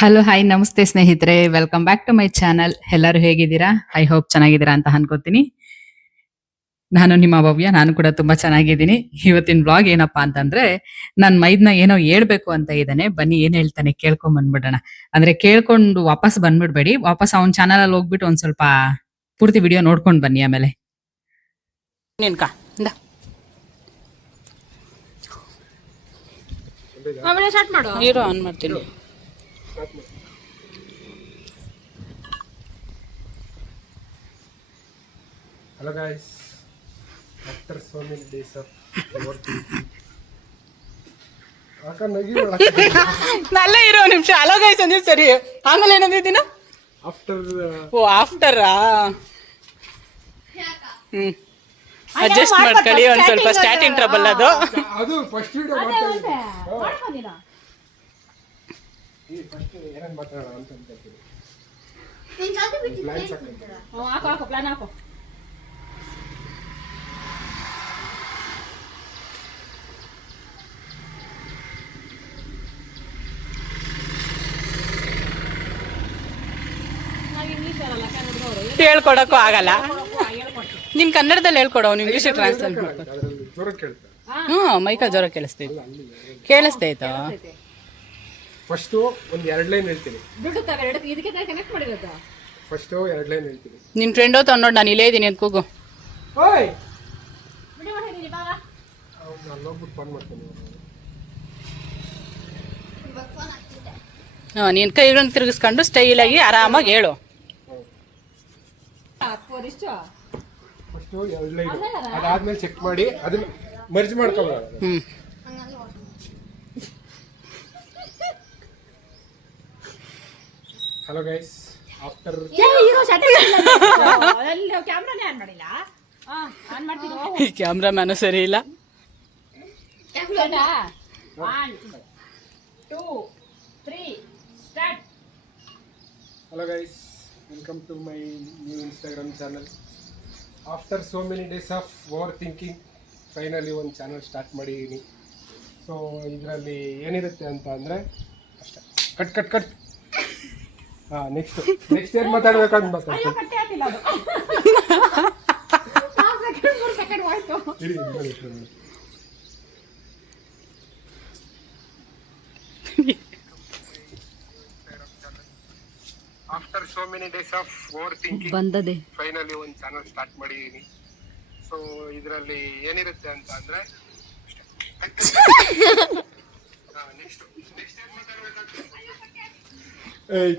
Hello hi ನಮಸ್ತೆ ಸ್ನೇಹಿತರೆ, welcome back to my channel. ಎಲ್ಲರೂ ಹೇಗಿದ್ದೀರಾ? ಐ ಹೋಪ್ ಚೆನ್ನಾಗಿದ್ದೀರಾ ಅಂತ ಅನ್ಕೋತೀನಿ. ನಾನು ನಿಮ್ಮ ಭವ್ಯ, ನಾನು ಕೂಡ ತುಂಬಾ ಚೆನ್ನಾಗಿದ್ದೀನಿ. ಇವತ್ತಿನ ಬ್ಲಾಗ್ ಏನಪ್ಪಾ ಅಂತಂದ್ರೆ, ನನ್ ಮೈದ್ನ ಏನೋ ಹೇಳ್ಬೇಕು ಅಂತ ಇದ್ದಾನೆ. ಬನ್ನಿ ಏನ್ ಹೇಳ್ತಾನೆ ಕೇಳ್ಕೊಂಡ್ ಬಂದ್ಬಿಡೋಣ. ಅಂದ್ರೆ ಕೇಳ್ಕೊಂಡು ವಾಪಸ್ ಬಂದ್ಬಿಡ್ಬೇಡಿ, ವಾಪಸ್ ಅವ್ನ ಚಾನಲ್ ಅಲ್ಲಿ ಹೋಗ್ಬಿಟ್ಟು ಒಂದ್ ಸ್ವಲ್ಪ ಪೂರ್ತಿ ವಿಡಿಯೋ ನೋಡ್ಕೊಂಡ್ ಬನ್ನಿ. ಆಮೇಲೆ ನಿನ್ಕ ಆಮೇಲೆ ಸ್ಟಾರ್ಟ್ ಮಾಡು. ಹೀರೋ ಆನ್ ಮಾಡ್ತೀನಿ. Hello guys, after so many days of working, ನಲ್ಲ ಇರೋ ನಿಮಿಷ ಹಲೋ ಗೈಸ್ ಅಂದಿದ್ದು ಸರಿ, ಆಮೇಲೆ ಏನಂದಿದ್ದೀನ? after ಓ ಆಫ್ಟರಾ? ಅಡ್ಜಸ್ಟ್ ಮಾಡ್ಕೊಳ್ಳಿ, ಒಂದ್ ಸ್ವಲ್ಪ ಸ್ಟಾರ್ಟಿಂಗ್ ಟ್ರಬಲ್ ಅದು. ಅದು ಫಸ್ಟ್ ವಿಡಿಯೋ ಮಾಡ್ತಾ ಈ ಫಸ್ಟ್ ಏನೇನು ಮಾತಾಡೋಣ ಅಂತ ಅನ್ಕೊಳ್ತೀನಿ. ಪ್ಲಾನ್ ಸಾಕು. ಹಾಕು ಪ್ಲಾನ್ ಹಾಕು. ಹೇಳ್ಕೊಡಕ್ಕೂ ಆಗಲ್ಲ. ನಿನ್ ಕನ್ನಡದಲ್ಲಿ ಹೇಳ್ಕೊಡ, ಅವ್ನು ಇಂಗ್ಲೀಷ್ ಟ್ರಾನ್ಸ್ಲೇಟ್ ಮಾಡ್ಕೊ. ಜೋರ ಕೇಳ್ತಾ ಮೈಕಲ್ ಜೋರ ಕೇಳಿಸ್ತೈತಾ? ಫಸ್ಟ್ ಒಂದು 2 ಲೈನ್ ಹೇಳ್ತೀನಿ. ಫಸ್ಟ್ 2 ಲೈನ್ ಹೇಳ್ತೀನಿ. ನಿನ್ ಫ್ರೆಂಡ್ ಹೋತ ನೋಡ್, ನಾನು ಇಲ್ಲೇ ಇದ್ದೀನಿ ಅಂತ ಕೂಗು. ಓಯ್ ನಾನು ಹೋಗ್ಬಿಟ್ಟು ಫೋನ್ ಮಾಡ್ತೀನಿ. ನೀನ್ ಕೈಗಳನ್ನು ತಿರುಗಿಸ್ಕೊಂಡು ಸ್ಟೈಲ್ ಆಗಿ ಆರಾಮಾಗಿ ಹೇಳು. ಫಸ್ಟ್ 2 ಲೈನ್, ಅದಾದ್ಮೇಲೆ ಚೆಕ್ ಮಾಡಿ ಅದನ್ನ ಮರ್ಜ್ ಮಾಡ್ಕೊಳ್ಳೋಣ. Hello guys, after cameraman ಸರಿ ಇಲ್ಲ. Hello guys, welcome to my new Instagram channel. After so many days of overthinking finally ಒಂದು ಚಾನಲ್ ಸ್ಟಾರ್ಟ್ ಮಾಡಿದ್ದೀನಿ. ಸೊ ಇದರಲ್ಲಿ ಏನಿರುತ್ತೆ ಅಂತ ಅಂದರೆ ಅಷ್ಟೇ. Cut cut cut. ಹಾಂ, ನೆಕ್ಸ್ಟ್ ಏನು ಮಾತಾಡಬೇಕು ಅಂತ ಮಾತಾಡ್ತೀನಿ. After so many days of overthinking ಬಂದದೆ ಫೈನಲಿ ಒಂದು ಚಾನಲ್ ಸ್ಟಾರ್ಟ್ ಮಾಡಿದ್ದೀನಿ. ಸೊ ಇದರಲ್ಲಿ ಏನಿರುತ್ತೆ ಅಂತ ಅಂದರೆ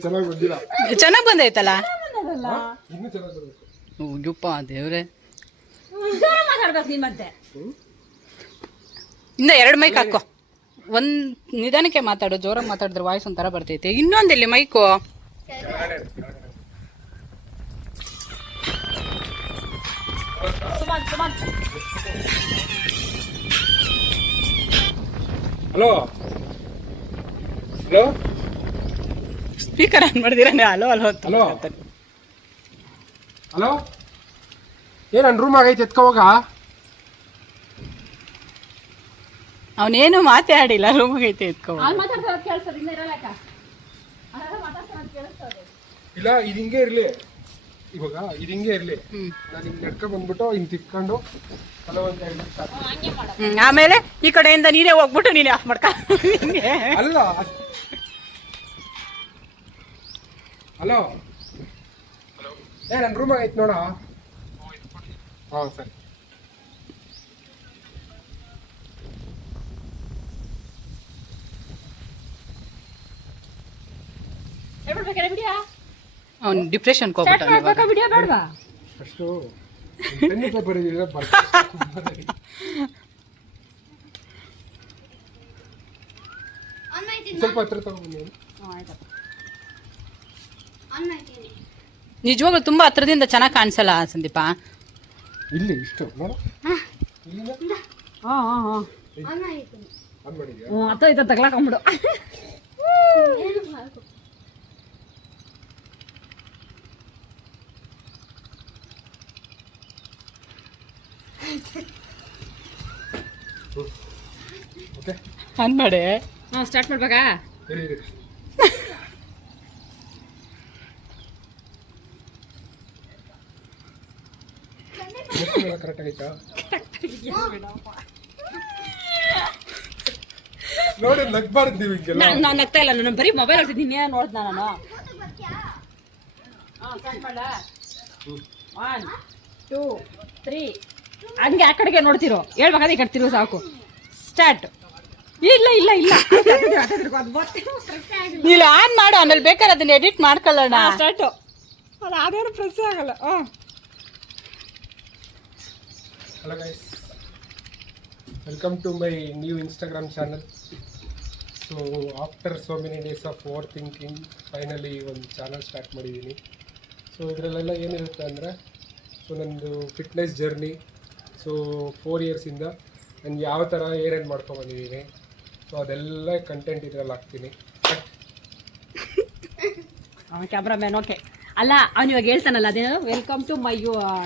ಚೆನ್ನಾಗಿ ಬಂದಿಲ್ಲ. ಚೆನ್ನಾಗಿ ಬಂದೈತಲ್ಲ, ಇನ್ನೂ ಚೆನ್ನಾಗಿ ಬರಬೇಕು. ಯಪ್ಪ ದೇವ್ರೆ, ಇನ್ನ 2 ಮೈಕ್ ಹಾಕೋ. ಒಂದ್ ನಿಧಾನಕ್ಕೆ ಮಾತಾಡು, ಜೋರಾಗಿ ಮಾತಾಡಿದ್ರೆ ವಾಯ್ಸ್ ಒಂಥರ ಬರ್ತೈತೆ. ಇನ್ನೊಂದಿಲ್ಲಿ mic. Hello hello, speaker on ಮಾಡಿದಿರ? ಹಲೋ ಹಲೋ ಹಲೋ ಹಲೋ, ನನ್ನ ರೂಮ್ ಆಗೈತೆ, ಎತ್ಕೊ ಹೋಗ. ಅವನೇನು ಮಾತಾಡಿಲ್ಲ, ರೂಮ್ಗೆ ಐತೆ ಎತ್ಕೋ. ಇಲ್ಲ, ಇದು ಹಿಂಗೆ ಇರಲಿ. ಇವಾಗ ಇದು ಹಿಂಗೆ ಇರಲಿ. ನಾನು ಹಿಂಗೆ ನಡ್ಕೊ ಬಂದ್ಬಿಟ್ಟು ಹಿಂಗೆ ತಿಕ್ಕೊಂಡು ಹಲೋ ಅಂತ ಹೇಳಿ ಆಮೇಲೆ ಈ ಕಡೆಯಿಂದ ನೀನೇ ಹೋಗ್ಬಿಟ್ಟು ನೀನೇ ಆಫ್ ಮಾಡ್ಕ. ಅಲ್ಲ, ಹಲೋ ನನ್ನ ರೂಮ್ ಆಗೈತೆ ನೋಡ. ಹಾಂ ಸರಿ. ಅವ್ನು ಡಿಪ್ರೆಷನ್ಗೆ ಹೋಗ್ಬಿಟ್ಟ. ಅಷ್ಟು ಪೆನ್ ಪೇಪರ್ ಇದೆಯಲ್ಲ, ಸ್ವಲ್ಪ ಹತ್ರ ತಗೊಂಡು. ನಿಜವಾಗ್ಲೂ ತುಂಬಾ ಹತ್ರದಿಂದ ಚೆನ್ನಾಗಿ ಕಾಣಿಸಲ್ಲ ಸಂದೀಪ. ಇಲ್ಲಿ ಇಷ್ಟು ನೋಡು, ಇಲ್ಲಿಂದ ಆನ್ ಮಾಡಿದ್ಯಾ? ತಗ್ಲಾಕೊಂಬಿಡು. ಓಕೆ ಆನ್ ಮಾಡಿ. ಸ್ಟಾರ್ಟ್ ಮಾಡ್ಬೇಕಾ? ಕರೆಕ್ಟ್ ಆಗೈತಾ ನೋಡಿ ನಗ್ಬಾರ್ದು ನೀವು ಹಿಂಗೆಲ್ಲ ನಾನು ನಗ್ತಾ ಇಲ್ಲ, ನಾನು ಬರೀ ಮೊಬೈಲ್ ಆಡ್ತಿದ್ದೀನಿ, ನೋಡ್ದ ನಾನು. ಒನ್ ಟೂ ತ್ರೀ ಹಂಗೆ ಆ ಕಡೆಗೆ ನೋಡ್ತಿರೋ, ಹೇಳ್ಬೇಕಾದ್ರೆ ಈ ಕಡೆ ತಿರುಗು ಸಾಕು. ಸ್ಟಾರ್ಟ್. ಇಲ್ಲ ಇಲ್ಲ ಇಲ್ಲ ಇಲ್ಲ ಆನ್ ಮಾಡು, ಆಮೇಲೆ ಬೇಕಾದ್ರೆ ಅದನ್ನ ಎಡಿಟ್ ಮಾಡ್ಕೊಳ್ಳೋಣ. ಸ್ಟಾರ್ಟು. ಅದು ಅದೇನು ಪ್ರೆಸ್ ಆಗಲ್ಲ. Hello guys, welcome to my new Instagram channel. So after so many days of overthinking finally ಒಂದು ಚಾನಲ್ ಸ್ಟಾರ್ಟ್ ಮಾಡಿದ್ದೀನಿ. ಸೊ ಇದರಲ್ಲೆಲ್ಲ ಏನಿರುತ್ತೆ ಅಂದರೆ, ಸೊ ನನ್ನದು ಫಿಟ್ನೆಸ್ ಜರ್ನಿ, ಸೊ 4 ಇಯರ್ಸಿಂದ ನಾನು ಯಾವ ಥರ ಏನೇನು ಮಾಡ್ಕೊಂಬಂದಿದ್ದೀನಿ, ಸೊ ಅದೆಲ್ಲ ಕಂಟೆಂಟ್ ಇದರಲ್ಲಿ ಹಾಕ್ತೀನಿ. ಕ್ಯಾಮ್ರಾಮ್ಯಾನ್ ಓಕೆ ಅಲ್ಲ, ಅವ್ನು ಇವಾಗ ಹೇಳ್ತಾನಲ್ಲ ಅದೇನು ವೆಲ್ಕಮ್ ಟು ಮೈ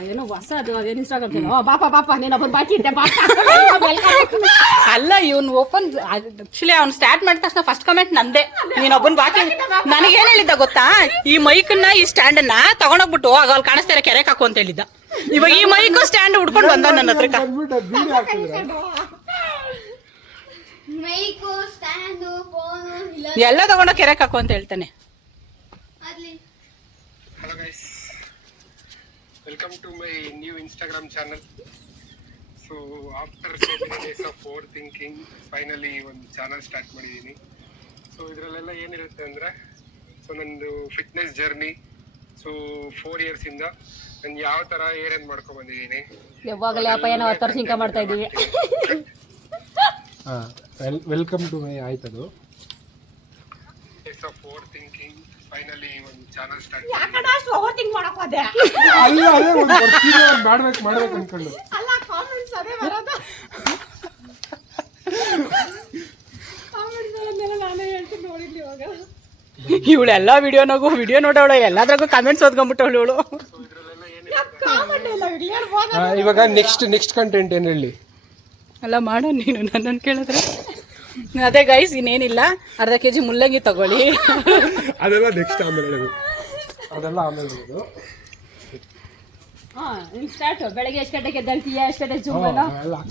ಏನೋ ಹೊಸ ಅದು ಅದೇನು ಇನ್ಸ್ಟಾಗ್ರಾಮ್. ಬಾಪ ನೀನೊಬ್ಬನ ಬಾಕಿ ಇದ್ದೆ ಅಲ್ಲ, ಇವನು ಓಪನ್ ಆಕ್ಚುಲಿ ಅವ್ನು ಸ್ಟಾರ್ಟ್ ಮಾಡಿದ ತಕ್ಷಣ ಫಸ್ಟ್ ಕಮೆಂಟ್ ನಂದೆ, ನೀನೊಬ್ಬನ ಬಾಕಿ. ನನಗೇನು ಹೇಳಿದ್ದ ಗೊತ್ತಾ, ಈ ಮೈಕನ್ನ ಈ ಸ್ಟ್ಯಾಂಡನ್ನ ತಗೊಂಡೋಗ್ಬಿಟ್ಟು ಆಗ ಅಲ್ಲಿ ಕಾಣಿಸ್ತಾ ಇರೋ ಕೆರೆಗೆ ಹಾಕು ಅಂತ ಹೇಳಿದ್ದ. ಇವಾಗ ಈ ಮೈಕು ಸ್ಟ್ಯಾಂಡ್ ಹುಡ್ಕೊಂಡು ಬಂದ ನನ್ನ ಹತ್ರ. ಎಲ್ಲ ತಗೊಂಡ ಕೆರೆಗೆ ಹಾಕು ಅಂತ ಹೇಳ್ತಾನೆ. Hello guys, welcome to my new Instagram channel. So after so many days of overthinking finally ಒಂದು ಚಾನಲ್ ಸ್ಟಾರ್ಟ್ ಮಾಡಿದ್ದೀನಿ. ಸೊ ಇದರಲ್ಲೆಲ್ಲ ಏನಿರುತ್ತೆ ಅಂದರೆ, ಸೊ ನಂದು ಫಿಟ್ನೆಸ್ ಜರ್ನಿ, ಸೊ 4 ಇಯರ್ಸಿಂದ ನಾನು ಯಾವ ಥರ ಏನೇನು ಮಾಡ್ಕೊಂಬಂದಿದ್ದೀನಿ. ಯಾವಾಗಲೇ ಅಪ್ಪ ಏನೋ 10 ವರ್ಷ ಇಂಕ ಮಾಡ್ತಾ ಇದ್ದೀವಿ. ವೆಲ್ಕಮ್ ಟು ಮೈ ಆಯ್ತದು days of overthinking finally ಒಂದು ಚಾನಲ್ ಸ್ಟಾರ್ಟ್ ಅಲ್ಲ, ಅದೇ ಒಂದು ಮಾಡ್ಬೇಕು ಅನ್ಕೊಂಡು ಇವಳೆಲ್ಲ ವಿಡಿಯೋ ನೋಡೋಳು, ಎಲ್ಲದ್ರಾಗೂ ಕಮೆಂಟ್ಸ್ ಓದ್ಕೊಂಡ್ಬಿಟ್ಟವಳು ಇವಳು. ಇವಾಗ ನೆಕ್ಸ್ಟ್ ಕಂಟೆಂಟ್ ಏನು ಹೇಳಿ? ಅಲ್ಲ ಮಾಡೋ ನೀನು ನನ್ನನ್ನು ಕೇಳಿದ್ರೆ. ಅದೇ ಗೈಸ್, ಇನ್ನೇನಿಲ್ಲ, ಅರ್ಧ kg ಮುಲ್ಲಂಗಿ ತಗೊಳ್ಳಿ. ಅದೆಲ್ಲ ನೆಕ್ಸ್ಟ್ ಆಮೇಲೆ ಹೇಳೋದು, ಅದೆಲ್ಲ ಆಮೇಲೆ ಹೇಳೋದು. ಸ್ಟಾರ್ಟ್. ಬೆಳಗ್ಗೆ ಎಷ್ಟು ಗಂಟೆಗೆ ಎದ್ದೇಳ್ತೀಯಾ, ಎಷ್ಟು ಗಂಟೆಗೆ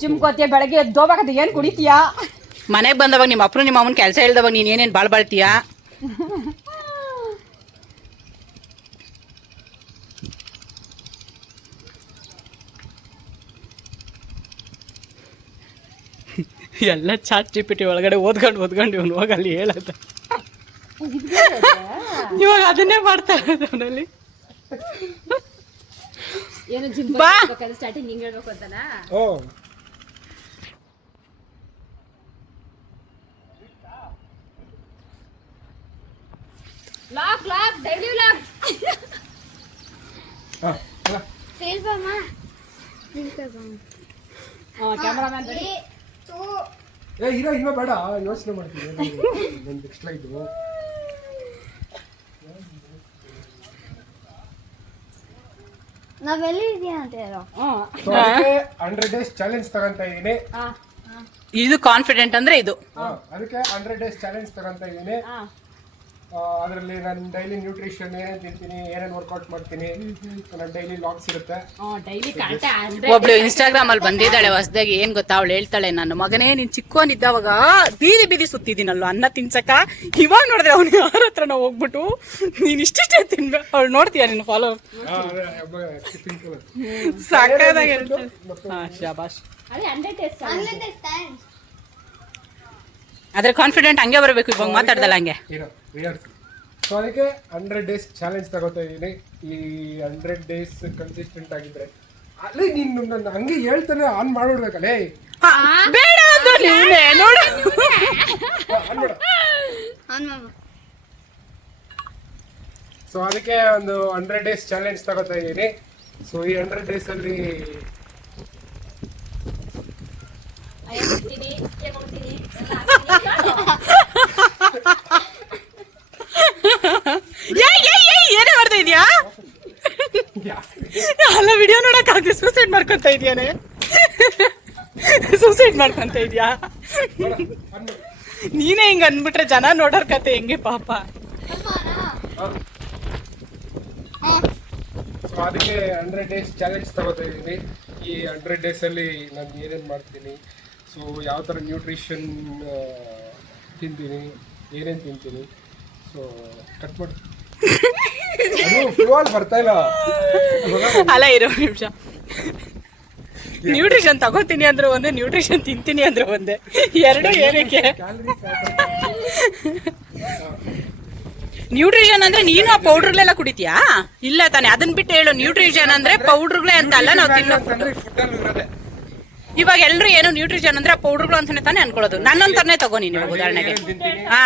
ಜಿಮ್ ಕೋತೀಯ, ಬೆಳಗ್ಗೆ ಎದ್ದೋಗ್ಬೇಕಂತ ಏನು ಕುಡಿತೀಯಾ, ಮನೆಗೆ ಬಂದವಾಗ ನಿಮ್ಮ ಅಪ್ಪರು ನಿಮ್ಮ ಅಮ್ಮನ ಕೆಲಸ ಹೇಳ್ದವಾಗ ನೀನು ಏನೇನು ಬಾಳ್ತೀಯಾ. ಎಲ್ಲ ಚಾಟ್ GPT ಒಳಗಡೆ ಓದ್ಕೊಂಡು ಇವನು ಹೋಗಲ್ಲಿ ಹೇಳದ. ಇವಾಗ ಅದನ್ನೇ ಮಾಡ್ತಾ ಇರೋದು ಅವನಲ್ಲಿ. ಬಾ ಸ್ಟಾರ್ಟಿಂಗ್ ಹಿಂಗೆ ಹೇಳ್ಬೇಕು ಅಂತನಾ? Lock daily lock. Cameraman ready. ಇನ್ನ ಬೇಡ, ಯೋಚನೆ ಮಾಡ್ತೀನಿ. ನೆಕ್ಸ್ಟ್ ಲೈಟ್ ನಾವೆಲ್ಲಿ ಇದೀಯ ಅಂತ ಹೇಳೋ. 100 ಡೇಸ್ ಚಾಲೆಂಜ್ ತಗೊಂತ ಇದೀನಿ. ಇದು ಕಾನ್ಫಿಡೆಂಟ್ ಅಂದ್ರೆ ಇದು. ಅದಕ್ಕೆ 100 ಡೇಸ್ ಚಾಲೆಂಜ್ ತಗೊಂತ ಇದೀನಿ. ಅದರಲ್ಲಿ ನಾನು ಡೈಲಿ ನ್ಯೂಟ್ರಿಷನ್ ಏನೇನು ತಿಂತೀನಿ, ಏನೇನು ವರ್ಕೌಟ್ ಮಾಡ್ತೀನಿ, ನನ್ನ ಡೈಲಿ ಲಾಗ್ಸ್ ಇರುತ್ತೆ. ಒಬ್ಳು ಇನ್ಸ್ಟಾಗ್ರಾಮ್ ಅಲ್ಲಿ ಬಂದಿದ್ದಾಳೆ ಹೊಸದಾಗಿ. ಏನ್ ಗೊತ್ತಾ, ಅವಳು ಹೇಳ್ತಾಳೆ, ನನ್ನ ಮಗನೇ ನೀನ್ ಚಿಕ್ಕವನಿದ್ದಾವಾಗ ಬೀದಿ ಬೀದಿ ಸುತ್ತಿದ್ದೀನಲ್ವ ಅನ್ನ ತಿನ್ಸಕ, ಇವಾಗ ನೋಡಿದ್ರೆ ಅವ್ನು ಯಾರ ಹತ್ರ ನಾವು ಹೋಗ್ಬಿಟ್ಟು ನೀನ್ ಇಷ್ಟಿಷ್ಟೇ ತಿನ್ಬೇಕು. ಅವಳು ನೋಡ್ತೀಯ ನಿನ್ನ ಫಾಲೋ ಸಾಕಾಗಿ. ಶಾಬಾಷ್. ಆದ್ರೆ ಕಾನ್ಫಿಡೆಂಟ್ ಹಂಗೆ ಬರಬೇಕು, ಇವಾಗ ಮಾತಾಡ್ದಲ್ಲ ಹಂಗೆ. ಸೊ ಅದಕ್ಕೆ 100 ಡೇಸ್ ಚಾಲೆಂಜ್ ತಗೋತಾ ಇದ್ದೀನಿ. ಈ 100 ಡೇಸ್ ಕನ್ಸಿಸ್ಟೆಂಟ್ ಆಗಿದ್ರೆ ಅಲ್ಲೇ ನೀನು ನನ್ನ ಹಂಗೆ ಹೇಳ್ತಾನೆ ಆನ್ ಮಾಡ್ಬಿಡ್ಬೇಕಲ್ಲೇ. ಬೇಡ ನೋಡು. ಸೊ ಅದಕ್ಕೆ ಒಂದು 100 ಡೇಸ್ ಚಾಲೆಂಜ್ ತಗೋತಾ ಇದ್ದೀನಿ. ಸೊ ಈ 100 ಡೇಸ್ ಅಲ್ಲಿ ಏನೇ ಮಾಡ್ತಾ ಇದೀಯಾ? ಅಲ್ಲ, ವಿಡಿಯೋ ನೋಡಕ್ ಆಗಿ ಸೂಸೈಡ್ ಮಾಡ್ಕೊಂತ ಇದೆಯಾನೆ. ಸೂಸೈಡ್ ಮಾಡ್ಕೊಂತ ಇದೆಯಾ? ನೀನೇ ಹಿಂಗ ಅಂದ್ಬಿಟ್ರೆ ಜನ ನೋಡೋರ್ ಕತೆ ಹೆಂಗೆ ಪಾಪ. ಸೊ ಅದಕ್ಕೆ 100 ಡೇಸ್ ಚಾಲೆಂಜ್ ತಗೋತಾ ಇದ್ದೀನಿ. ಈ 100 ಡೇಸಲ್ಲಿ ನಾನು ಏನೇನು ಮಾಡ್ತೀನಿ, ಸೊ ಯಾವ ಥರ ನ್ಯೂಟ್ರಿಷನ್ ತಿಂತೀನಿ, ಏನೇನು ತಿಂತೀನಿ. ಸೊ ಕಟ್ ಮಾಡಿ ಅದು ಫ್ಲೋಲ್ ಬರ್ತಾ ಇಲ್ಲ. ಅಲ್ಲ ಇರೋ ನಿಮಿಷ, ನ್ಯೂಟ್ರಿಷನ್ ತಗೋತೀನಿ ಅಂದ್ರೆ ಒಂದೇ, ನ್ಯೂಟ್ರಿಷನ್ ತಿಂತೀನಿ ಅಂದ್ರೆ ಒಂದೇ, ಎರಡು ಏನಕ್ಕೆ? ನ್ಯೂಟ್ರಿಷನ್ ಅಂದ್ರೆ ನೀನು ಆ ಪೌಡರ್ಗಳೆಲ್ಲ ಕುಡಿತೀಯಾ? ಇಲ್ಲ ತಾನೆ, ಅದನ್ನ ಬಿಟ್ಟು ಹೇಳು. ನ್ಯೂಟ್ರಿಷನ್ ಅಂದ್ರೆ ಪೌಡರ್ಗಳೇ ಅಂತ ಅಲ್ಲ, ನಾವು ತಿನ್ನೋ ಇವಾಗ ಎಲ್ರು ಏನು ನ್ಯೂಟ್ರಿಷನ್ ಅಂದ್ರೆ ಪೌಡರ್ಗಳು ಅಂತಾನೆ ತಾನೇ ಅನ್ಕೊಳ್ಳೋದು. ನನ್ನಂತಾನೆ ತಗೋ ನೀನು ಉದಾಹರಣೆಗೆ. ಹಾ,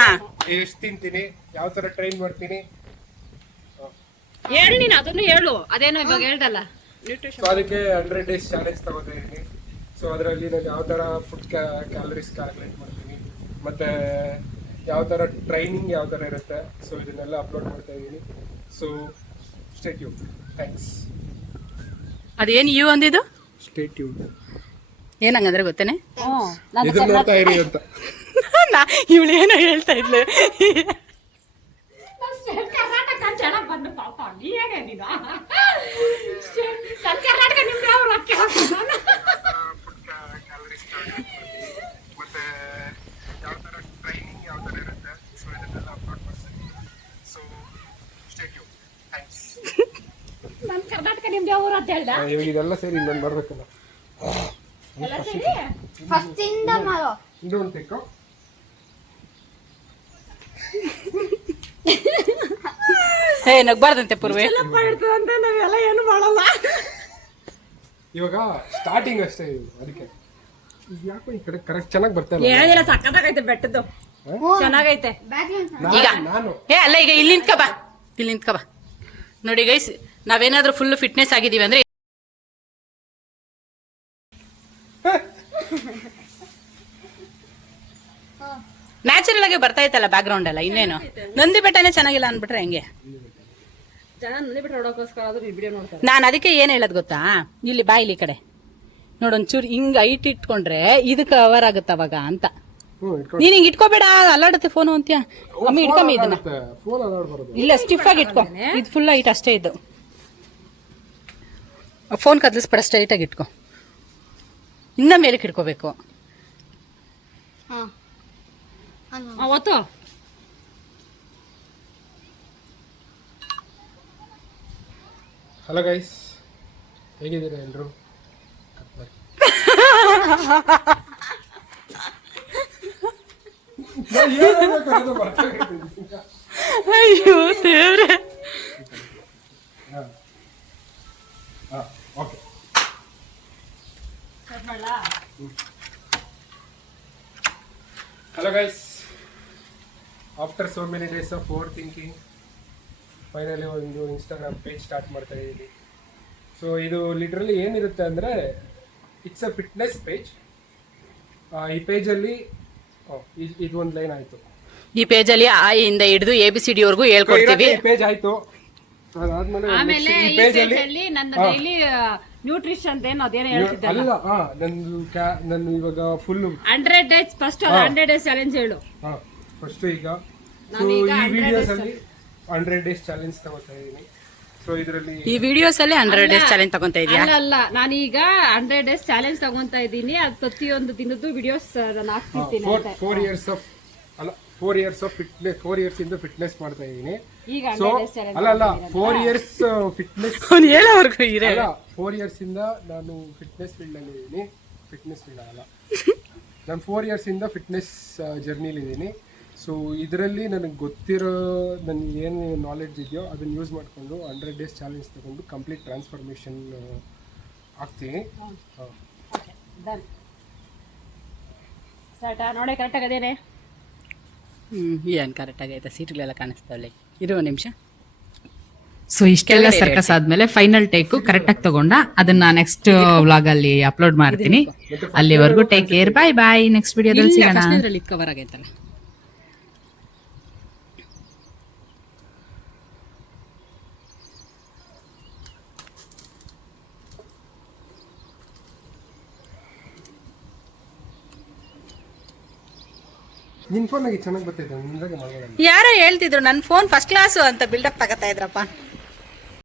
ಎಷ್ಟು ತಿಂತೀನಿ, ಯಾವ ಥರ ಟ್ರೈನ್ ಮಾಡ್ತೀನಿ ಹೇಳು ನೀನು, ಅದನ್ನು ಹೇಳು. ಅದೇನೋ ಇವಾಗ ಹೇಳ್ದಲ್ಲ ನ್ಯೂಟ್ರಿಷನ್. ಸೊ ಅದಕ್ಕೆ 100 ಡೇಸ್ ಚಾಲೆಂಜ್ ತಗೋತಾ ಇದ್ದೀನಿ. ಸೊ ಅದರಲ್ಲಿ ನಾನು ಯಾವ ಥರ ಫುಡ್ ಕ್ಯಾಲರೀಸ್ ಕ್ಯಾಲ್ಕುಲೇಟ್ ಮಾಡ್ತೀನಿ, ಮತ್ತು ಯಾವ ಥರ ಟ್ರೈನಿಂಗ್ ಯಾವ ಥರ ಇರುತ್ತೆ, ಸೊ ಇದನ್ನೆಲ್ಲ ಅಪ್ಲೋಡ್ ಮಾಡ್ತಾ ಇದ್ದೀನಿ. So stay tune. ಥ್ಯಾಂಕ್ಸ್. ಅದೇನು ಇವು ಅಂದಿದ್ದು? Stay tune ಏನಂಗಂದ್ರೆ ಗೊತ್ತೇನೆ? ಇದನ್ನ ನೋಡ್ತಾ ಇರಿ ಅಂತ. ಇವಳು ಏನೋ ಹೇಳ್ತಾ ಇದ್ಲು. ಕರ್ನಾಟಕ ಚೆನ್ನಾಗಿ ಬಂದು ಪಾಪ ನೀನೇ ನೀನು ಕರ್ನಾಟಕ ನಿಮ್ಗೆ ಅವ್ರು ಅಕ್ಕೆ ಮತ್ತೆ ಯಾವ ಥರ ಟ್ರೈನಿಂಗ್ ಯಾವ ಥರ ಇರುತ್ತೆ, ಸೊ ಇದನ್ನೆಲ್ಲ ಅಪ್ಲೋಡ್ ಮಾಡ್ತೀನಿ. So stay tune. ಥ್ಯಾಂಕ್ಸ್. ನಮ್ಮ ಕರ್ನಾಟಕ ನಿಮ್ದು ಯಾವ ಊರು ಅಂತ ಹೇಳ್ದ? ಇವಾಗ ಇದೆಲ್ಲ ಸೇರಿ ಇನ್ನೊಂದು ಬರ್ಬೇಕಲ್ಲ. ಎಲ್ಲ ಸೇರಿ ಫಸ್ಟ್ ಇಂದ ಮಾಡೋ ಇನ್ನೊಂದು ತೆಕ್ಕೋ. ಹೇ ನಗ್ಬಾರ್ದಂತೆ ಪೂರ್ವೆ. ಅಂತ ನಾವೆಲ್ಲ ಏನು ಮಾಡಲ್ಲ. ಇವಾಗ ಸ್ಟಾರ್ಟಿಂಗ್ ಅಷ್ಟೇ ಇದು, ಅದಕ್ಕೆ ಯಾಕೋ ಈ ಕಡೆ ಕರೆಕ್ಟ್ ಚೆನ್ನಾಗಿ ಬರ್ತಾ ಇಲ್ಲ. ಹೇಳಿಲ್ಲ, ಸಕ್ಕತ್ತಾಗೈತೆ ಬೆಟ್ಟದ್ದು, ಚೆನ್ನಾಗೈತೆ. ಈಗ ನಾನು ಏ ಅಲ್ಲ, ಈಗ ಇಲ್ಲಿ ನಿಂತ್ಕ ಬಾ, ಇಲ್ಲಿ ನಿಂತ್ಕ ಬಾ. ನೋಡಿ ಗೈಸ್, ನಾವೇನಾದ್ರೂ ಫುಲ್ ಫಿಟ್ನೆಸ್ ಆಗಿದೀವಿ ಅಂದ್ರೆ ನ್ಯಾಚುರಲ್ ಆಗಿ ಬರ್ತಾ ಇತ್ತಲ್ಲ ಬ್ಯಾಕ್ ಗ್ರೌಂಡ್ ಎಲ್ಲ. ಇನ್ನೇನು ನಂದಿ ಬೆಟ್ಟನೇ ಚೆನ್ನಾಗಿಲ್ಲ ಅನ್ಬಿಟ್ರೆ ಹೆಂಗೆ? ಜನ ನಂದಿ ಬಿಟ್ಟು ನೋಡೋಕೋಸ್ಕರ ಆದ್ರೂ ಈ ವಿಡಿಯೋ ನೋಡ್ತಾರೆ. ನಾನು ಅದಕ್ಕೆ ಏನ್ ಹೇಳೋದು ಗೊತ್ತಾ, ಇಲ್ಲಿ ಬಾ, ಇಲ್ಲಿ ಕಡೆ ನೋಡು, ಒಂಚೂರು ಹಿಂಗ್ ಹೈಟ್ ಇಟ್ಕೊಂಡ್ರೆ ಇದು ಕವರ್ ಆಗುತ್ತೆ ಅವಾಗ ಅಂತ. ನೀನ್ ಹಿಂಗ್ ಇಟ್ಕೋಬೇಡ, ಅಲ್ಲಾಡುತ್ತೆ ಫೋನು ಅಂತ್ಯಾ. ಅಮ್ಮಿ ಇಟ್ಕೊಂಬಿ ಇದನ್ನ. ಫೋನ್ ಅಲಾಡ್ಬಾರ್ದು. ಇಲ್ಲ, ಸ್ಟಿಫ್ ಆಗಿ ಇಟ್ಕೊ. ಇದು ಫುಲ್ ಹೈಟ್ ಅಷ್ಟೇ ಇದು. ಫೋನ್ ಕದ್ಲಿಸ್ಬೇಡ, ಸ್ಟ್ರೈಟ್ ಆಗಿ ಇಟ್ಕೊ. ಇನ್ನ ಮೇಲಕ್ಕೆ ಇಟ್ಕೋಬೇಕು. ಅವತ್ತು ಹಲೋ ಗೈಸ್, ಹೇಗಿದ್ದೀರಾ ಎಲ್ಲರೂ? ಅಯ್ಯೋ ದೇವ್ರೆ. Okay. Hello guys, after so many days of overthinking finally ಒಂದು ಇನ್ಸ್ಟಾಗ್ರಾಮ್ ಪೇಜ್ ಸ್ಟಾರ್ಟ್ ಮಾಡ್ತಾ ಇದ್ದೀನಿ. ಸೊ ಇದು ಲಿಟ್ರಲಿ ಏನಿರುತ್ತೆ ಅಂದರೆ, ಇಟ್ಸ್ ಅ ಫಿಟ್ನೆಸ್ ಪೇಜ್. ಈ ಪೇಜಲ್ಲಿ ಇದು ಒಂದು ಲೈನ್ ಆಯಿತು. ಈ ಪೇಜಲ್ಲಿ ಆ ಇಂದ ಹಿಡಿದು ABCD ವರೆಗೂ ಹೇಳ್ಕೊಡ್ತೀವಿ. ಪೇಜ್ ಆಯಿತು. ಅದಾದ್ಮೇಲೆ ಆಮೇಲೆ ಈ ಈ ಪೇಜಲ್ಲಿ ಪೇಜಲ್ಲಿ ನನ್ನ ಡೈಲಿ ನ್ಯೂಟ್ರಿಷನ್ ಏನು ಅದೇನೋ ಹೇಳ್ತಿದ್ದೆ. ಅಲ್ಲ, ನನ್ನ ಇವಾಗ full 100 days first 100 days challenge ಹೇಳು. ಫಸ್ಟ್ ಈಗ ಸೊ ಈ ವಿಡಿಯೋಸ್ ಅಲ್ಲಿ 100 ಡೇಸ್ ಚಾಲೆಂಜ್ ತಗೋತಾ ಇದ್ದೀನಿ. ಸೊ ಇದರಲ್ಲಿ ಈ ವಿಡಿಯೋಸ್ ಅಲ್ಲಿ 100 ಡೇಸ್ ಚಾಲೆಂಜ್ ತಗೊಂತ ಇದೀಯಾ? ಅಲ್ಲ, ನಾನೀಗ 100 ಡೇಸ್ ಚಾಲೆಂಜ್ ತಗೊಂತಾ ಇದ್ದೀನಿ. ಅದು ಪ್ರತಿಯೊಂದು ದಿನದ್ದು ವಿಡಿಯೋಸ್ ನಾನು ಹಾಕ್ತಿರ್ತೀನಿ. 4 ಇಯರ್ಸ್ ಆಫ್ ಅಲ್ಲ 4 ಇಯರ್ಸ್ ಆಫ್ ಫಿಟ್ನೆಸ್, 4 ಇಯರ್ಸ್ ಇಂದ ಫಿಟ್ನೆಸ್ ಮಾಡ್ತಾ ಇದ್ದೀನಿ. ಈಗ ಸೊ 100 ಡೇಸ್ ಚಾಲೆಂಜ್ ಅಲ್ಲ 4 ಇಯರ್ಸ್ ಫಿಟ್ನೆಸ್ ಅವ್ನು ಹೇಳೋವರೆಗೂ ಇರೇ. ಅಲ್ಲ 4 ಇಯರ್ಸ್ ಇಂದ ನಾನು ಫಿಟ್ನೆಸ್ ಫೀಲ್ಡ್ ಅಲ್ಲಿ ಇದ್ದೀನಿ. ಫಿಟ್ನೆಸ್ ಫೀಲ್ಡ್ ಅಲ್ಲ, ನಾನು 4 ಇಯರ್ಸ್ ಇಂದ ಫಿಟ್ನೆಸ್ ಜರ್ನಿಲಿ ಇದ್ದೀನಿ. ಸೊ ಇದರಲ್ಲಿ ನನಗೆ ಗೊತ್ತಿರೋ ನನಗೆ ಏನು ನಾಲೆಡ್ಜ್ ಇದೆಯೋ ಅದನ್ನು ಯೂಸ್ ಮಾಡಿಕೊಂಡು 100 ಡೇಸ್ ಚಾಲೆಂಜ್ ತಗೊಂಡು ಕಂಪ್ಲೀಟ್ ಟ್ರಾನ್ಸ್ಫಾರ್ಮೇಷನ್ ಆಗ್ತೀನಿ. ನೋಡಿ ಕರೆಕ್ಟ್ ಆಗದೇನೆ. ಏನ್ ಕರೆಕ್ಟ್ ಆಗೈತೆ, ಸೀಟ್ಗಳೆಲ್ಲ ಕಾಣಿಸ್ತಾವಲ್ಲಿ. ಇರು ಒಂದು ನಿಮಿಷ. ಸೊ ಇಷ್ಟೆಲ್ಲ ಸರ್ಕಸ್ ಆದ್ಮೇಲೆ ಫೈನಲ್ ಟೇಕ್ ಕರೆಕ್ಟ್ ಆಗಿ ತಗೊಂಡ ಅದನ್ನ ನೆಕ್ಸ್ಟ್ ವ್ಲಾಗ್ ಅಲ್ಲಿ ಅಪ್ಲೋಡ್ ಮಾಡ್ತೀನಿ. ಅಲ್ಲಿವರೆಗೂ ಟೇಕ್ ಕೇರ್, ಬಾಯ್ ಬಾಯ್. ನೆಕ್ಸ್ಟ್ ವಿಡಿಯೋದಲ್ಲಿ ಸಿಗೋಣ. ಇಲ್ಲಿ ಕವರ್ ಆಗೈತಲ್ಲ. ನಿನ್ನ ಫೋನಾಗಿ ಚೆನ್ನಾಗಿ ಬರ್ತಿದ್ದೆ, ನಿನ್ಗೆ ಮಾಡ್ಬೋದಲ್ಲ. ಯಾರೋ ಹೇಳ್ತಿದ್ರು ನನ್ನ ಫೋನ್ ಫಸ್ಟ್ ಕ್ಲಾಸು ಅಂತ ಬಿಲ್ಡಪ್ ತಗೋತಾ ಇದ್ರಪ್ಪ.